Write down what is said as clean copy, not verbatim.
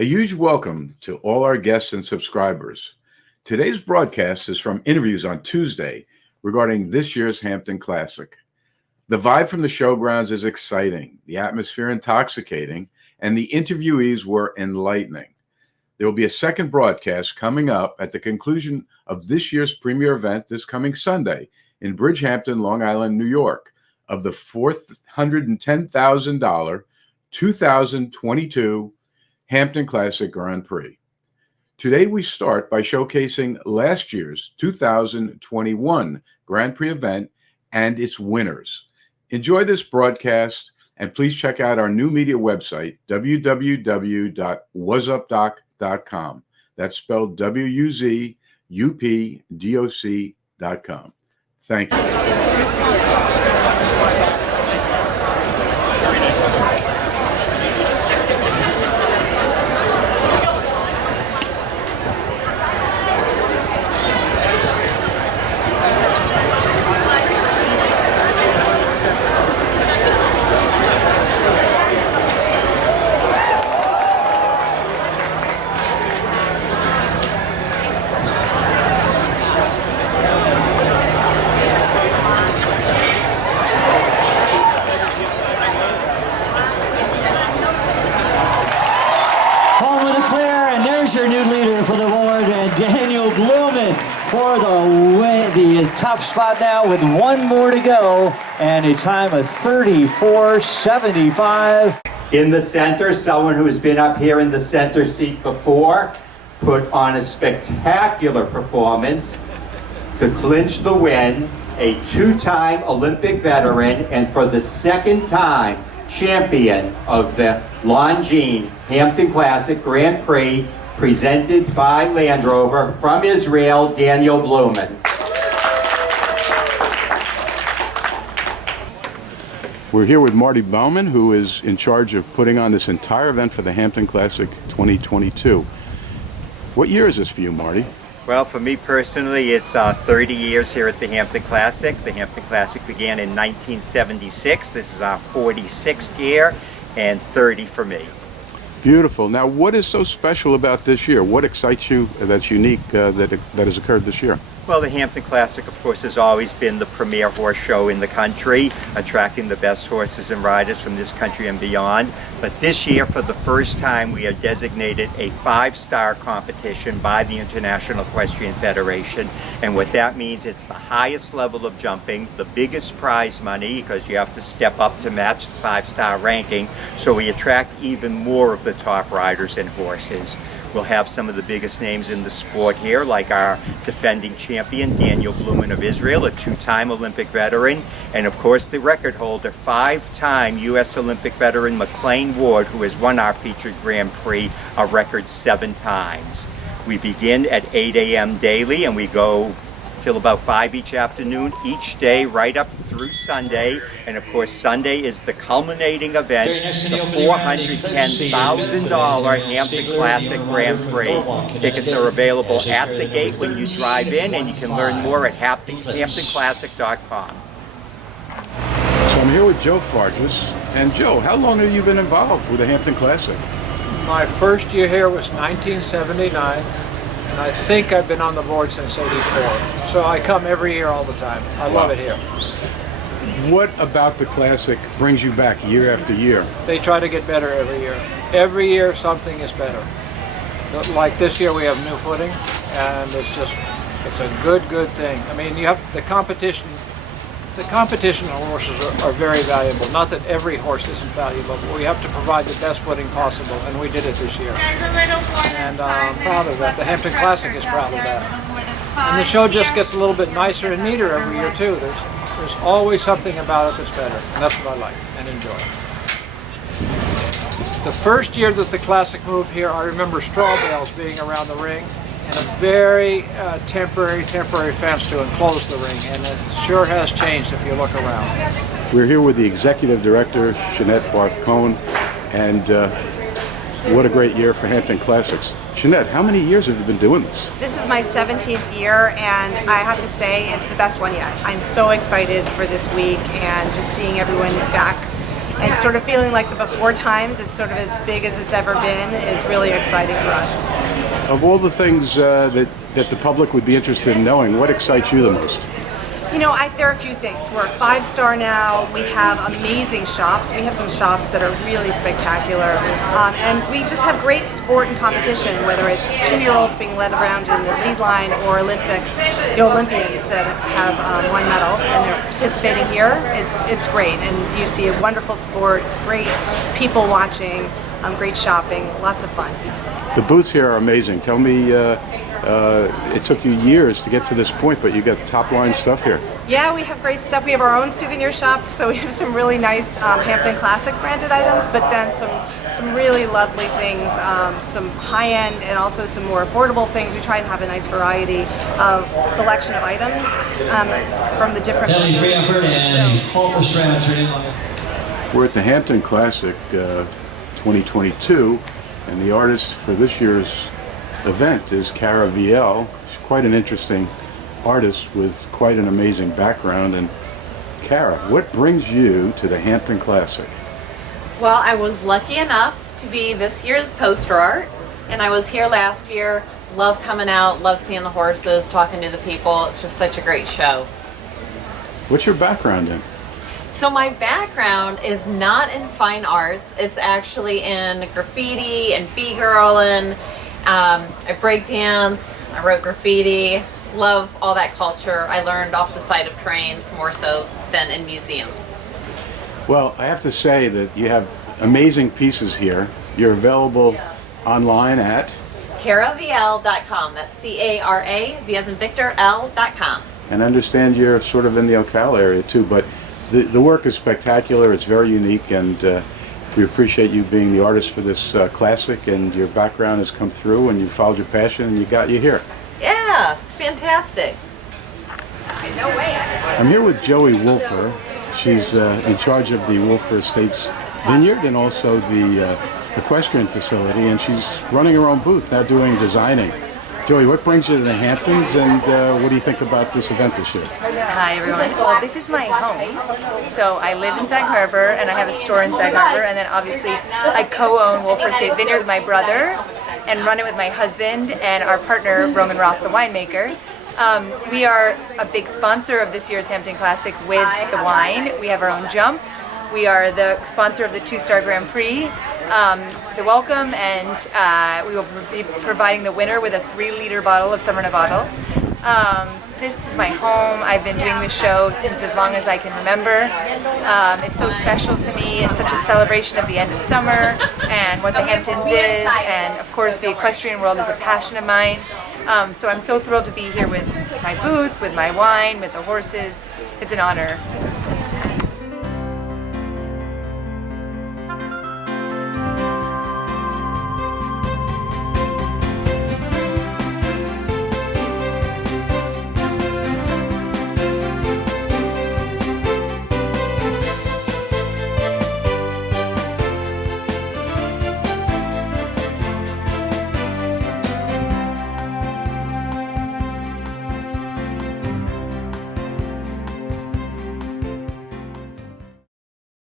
A huge welcome to all our guests and subscribers. Today's broadcast is from interviews on Tuesday regarding this year's Hampton Classic. The vibe from the showgrounds is exciting, the atmosphere intoxicating, and the interviewees were enlightening. There will be a second broadcast coming up at the conclusion of this year's premier event this coming Sunday in Bridgehampton, Long Island, New York, of the $410,000 2022 Hampton Classic Grand Prix. Today we start by showcasing last year's 2021 Grand Prix event and its winners. Enjoy this broadcast and please check out our new media website, www.wuzupdoc.com. That's spelled WUZUPDOC.com. Thank you. Your new leader for the award, Daniel Bauman, for the top spot now with one more to go and a time of 34:75. In the center, someone who has been up here in the center seat before, put on a spectacular performance to clinch the win, a two-time Olympic veteran and for the second time champion of the Longines Hampton Classic Grand Prix, presented by Land Rover, from Israel, Daniel Bauman. We're here with Marty Bauman, who is in charge of putting on this entire event for the Hampton Classic 2022. What year is this for you, Marty? Well, for me personally, it's 30 years here at the Hampton Classic. The Hampton Classic began in 1976. This is our 46th year, and 30 for me. Beautiful. Now, what is so special about this year? What excites you that's unique that has occurred this year? Well, the Hampton Classic, of course, has always been the premier horse show in the country, attracting the best horses and riders from this country and beyond. But this year, for the first time, we have designated a five-star competition by the International Equestrian Federation. And what that means, it's the highest level of jumping, the biggest prize money, because you have to step up to match the five-star ranking. So we attract even more of the top riders and horses. We'll have some of the biggest names in the sport here, like our defending champion, Daniel Bauman of Israel, a two-time Olympic veteran, and of course the record holder, five-time U.S. Olympic veteran McLean Ward, who has won our featured Grand Prix a record 7 times. We begin at 8 a.m. daily and we go till about 5 each afternoon, each day, right up through Sunday. And of course, Sunday is the culminating event, the $410,000 Hampton Classic Grand Prix. Tickets are available at the gate when you drive in, and you can learn more at hamptonclassic.com. So I'm here with Joe Farges. And Joe, how long have you been involved with the Hampton Classic? My first year here was 1979. And I think I've been on the board since '84. So I come every year all the time. I love it here. What about the Classic brings you back year after year? They try to get better every year. Every year something is better. Like this year we have new footing, and it's a good thing. I mean, you have the competition. The competition horses are very valuable. Not that every horse isn't valuable, but we have to provide the best footing possible, and we did it this year. And I'm proud of that. The Hampton Classic is proud of that. And the show just gets a little bit nicer and neater every year too. There's always something about it that's better, and that's what I like and enjoy. The first year that the Classic moved here, I remember straw bales being around the ring, and a very temporary fence to enclose the ring, and it sure has changed if you look around. We're here with the Executive Director, Jeanette Cohn, and what a great year for Hampton Classics. Jeanette, how many years have you been doing this? This is my 17th year, and I have to say it's the best one yet. I'm so excited for this week and just seeing everyone back and sort of feeling like the before times, it's sort of as big as it's ever been, is really exciting for us. Of all the things that the public would be interested in knowing, what excites you the most? You know, there are a few things. We're a 5-star now. We have amazing shops. We have some shops that are really spectacular. And we just have great sport and competition, whether it's 2-year-olds being led around in the lead line or Olympians that have won medals and they're participating here. It's great. And you see a wonderful sport, great people watching, great shopping, lots of fun. The booths here are amazing. Tell me, it took you years to get to this point, but you got top-line stuff here. Yeah, we have great stuff. We have our own souvenir shop, so we have some really nice Hampton Classic branded items, but then some really lovely things, some high-end and also some more affordable things. We try and have a nice variety of selection of items from the different... Penalty free effort and focus round turning by. We're at the Hampton Classic 2022, and the artist for this year's event is Cara VL. She's quite an interesting artist with quite an amazing background. And Cara, what brings you to the Hampton Classic? Well, I was lucky enough to be this year's poster art, and I was here last year. Love coming out, love seeing the horses, talking to the people. It's just such a great show. What's your background in? So my background is not in fine arts. It's actually in graffiti and b-girling. I break dance, I wrote graffiti, love all that culture. I learned off the side of trains more so than in museums. Well, I have to say that you have amazing pieces here. You're available online at CaraVL.com. That's C-A-R-A, V as in Victor, L.com. And I understand you're sort of in the Ocala area too, but the work is spectacular. It's very unique, and we appreciate you being the artist for this classic, and your background has come through, and you followed your passion, and you here. Yeah, it's fantastic. No way. I'm here with Joey Wolfer. She's in charge of the Wolfer Estates Vineyard and also the equestrian facility, and she's running her own booth now doing designing. Joey, what brings you to the Hamptons, and what do you think about this event this year? Hi everyone. Well, this is my home. So I live in Sag Harbor and I have a store in Sag Harbor, and then obviously I co-own Wolfer Estate Vineyard with my brother and run it with my husband and our partner Roman Roth, the winemaker. We are a big sponsor of this year's Hampton Classic with the wine. We have our own jump. We are the sponsor of the 2-star Grand Prix, the welcome, and we will be providing the winner with a 3-liter bottle of Summer Novato. This is my home. I've been doing this show since as long as I can remember. It's so special to me. It's such a celebration of the end of summer and what the Hamptons is, and of course the equestrian world is a passion of mine. So I'm so thrilled to be here with my booth, with my wine, with the horses. It's an honor.